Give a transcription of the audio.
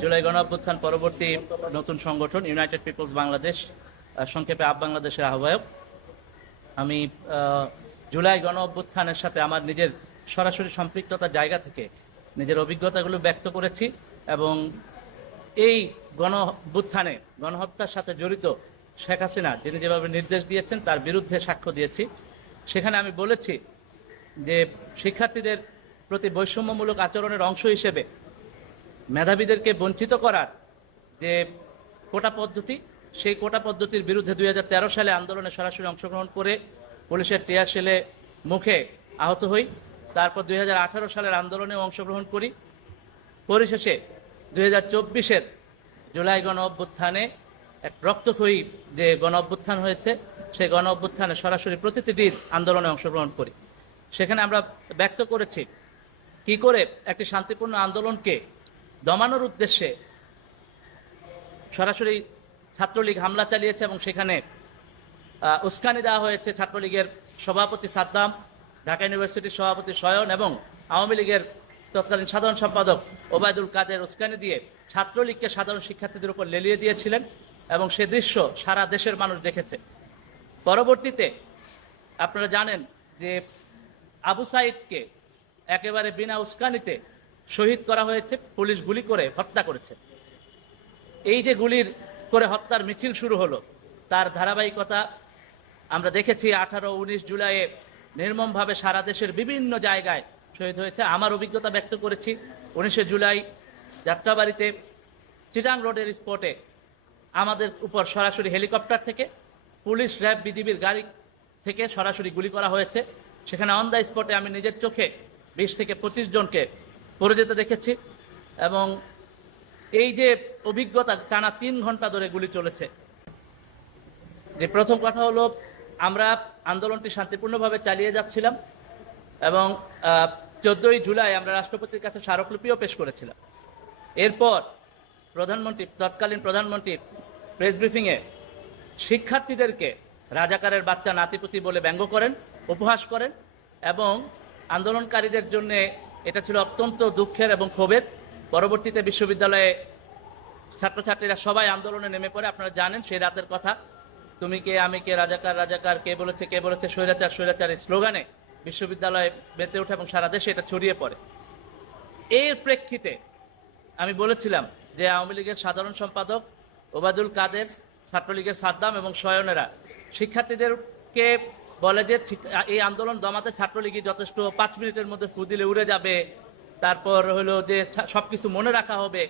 জুলাই গণ অভ্যুত্থান পরবর্তী নতুন সংগঠন ইউনাইটেড পিপলস বাংলাদেশ সংক্ষেপে আপ বাংলাদেশের আহ্বায়ক। আমি জুলাই গণ অভ্যুত্থানের সাথে আমার নিজের সরাসরি সম্পৃক্ততার জায়গা থেকে নিজের অভিজ্ঞতাগুলো ব্যক্ত করেছি এবং এই গণ অভ্যুত্থানে গণহত্যার সাথে জড়িত শেখ হাসিনা, যিনি যেভাবে নির্দেশ দিয়েছেন, তার বিরুদ্ধে সাক্ষ্য দিয়েছি। সেখানে আমি বলেছি যে শিক্ষার্থীদের প্রতি বৈষম্যমূলক আচরণের অংশ হিসেবে মেধাবীদেরকে বঞ্চিত করার যে কোটা পদ্ধতি, সেই কোটা পদ্ধতির বিরুদ্ধে দুই হাজার তেরো সালে আন্দোলনে সরাসরি অংশগ্রহণ করে পুলিশের টিয়ার সেলে মুখে আহত হই। তারপর দুই হাজার আঠারো সালের আন্দোলনে অংশগ্রহণ করি। পরিশেষে দুই হাজার চব্বিশের জুলাই গণ অভ্যুত্থানে এক রক্তক্ষয়ী যে গণ অভ্যুত্থান হয়েছে সেই গণ অভ্যুত্থানে সরাসরি প্রতিটি আন্দোলনে অংশগ্রহণ করি। সেখানে আমরা ব্যক্ত করেছি কি করে একটি শান্তিপূর্ণ আন্দোলনকে দমানোর উদ্দেশ্যে সরাসরি ছাত্রলীগ হামলা চালিয়েছে এবং সেখানে উস্কানি দেওয়া হয়েছে ছাত্রলীগের সভাপতি সাদ্দাম, ঢাকা ইউনিভার্সিটির সভাপতি শয়ন এবং আওয়ামী লীগের তৎকালীন সাধারণ সম্পাদক ওবায়দুল কাদের উস্কানি দিয়ে ছাত্রলীগকে সাধারণ শিক্ষার্থীদের উপর লেলিয়ে দিয়েছিলেন এবং সে দৃশ্য সারা দেশের মানুষ দেখেছে। পরবর্তীতে আপনারা জানেন যে আবু সাইদকে একেবারে বিনা উস্কানিতে শহীদ করা হয়েছে, পুলিশ গুলি করে হত্যা করেছে। এই যে গুলির করে হত্যার মিছিল শুরু হলো, তার ধারাবাহিকতা আমরা দেখেছি আঠারো, উনিশ জুলাইয়ে নির্মমভাবে সারা দেশের বিভিন্ন জায়গায় শহীদ হয়েছে। আমার অভিজ্ঞতা ব্যক্ত করেছি, উনিশে জুলাই যাত্রাবাড়িতে চিটাং রোডের স্পটে আমাদের উপর সরাসরি হেলিকপ্টার থেকে পুলিশ র্যাব বিজিবির গাড়ি থেকে সরাসরি গুলি করা হয়েছে। সেখানে অন দ্য স্পটে আমি নিজের চোখে বিশ থেকে পঁচিশ জনকে পড়ে যেতে দেখেছি এবং এই যে অভিজ্ঞতা টানা তিন ঘণ্টা ধরে গুলি চলেছে। যে প্রথম কথা হলো, আমরা আন্দোলনটি শান্তিপূর্ণভাবে চালিয়ে যাচ্ছিলাম এবং চোদ্দই জুলাই আমরা রাষ্ট্রপতির কাছে স্মারকলিপিও পেশ করেছিলাম। এরপর প্রধানমন্ত্রী, তৎকালীন প্রধানমন্ত্রী প্রেস ব্রিফিংয়ে শিক্ষার্থীদেরকে রাজাকারের বাচ্চা নাতিপুতি বলে ব্যঙ্গ করেন, উপহাস করেন এবং আন্দোলনকারীদের জন্য এটা ছিল অত্যন্ত দুঃখের এবং ক্ষোভের। পরবর্তীতে বিশ্ববিদ্যালয়ে ছাত্রছাত্রীরা সবাই আন্দোলনে নেমে পড়ে, আপনারা জানেন সেই রাতের কথা। তুমি কে, আমি কে, রাজাকার রাজাকার, কে বলেছে কে বলেছে, স্বৈরাচার স্বৈরাচার এই স্লোগানে বিশ্ববিদ্যালয়ে বেঁচে ওঠে এবং সারা দেশে এটা ছড়িয়ে পড়ে। এর প্রেক্ষিতে আমি বলেছিলাম যে আওয়ামী লীগের সাধারণ সম্পাদক ওবায়দুল কাদের, ছাত্রলীগের সাদ্দাম এবং শয়নেরা শিক্ষার্থীদেরকে বলে যে এই আন্দোলন দমাতে ছাত্রলীগই যথেষ্ট পাঁচ মিনিটের মধ্যে ফু দিলে উড়ে যাবে। তারপর হলো যে ছা- সবকিছু মনে রাখা হবে।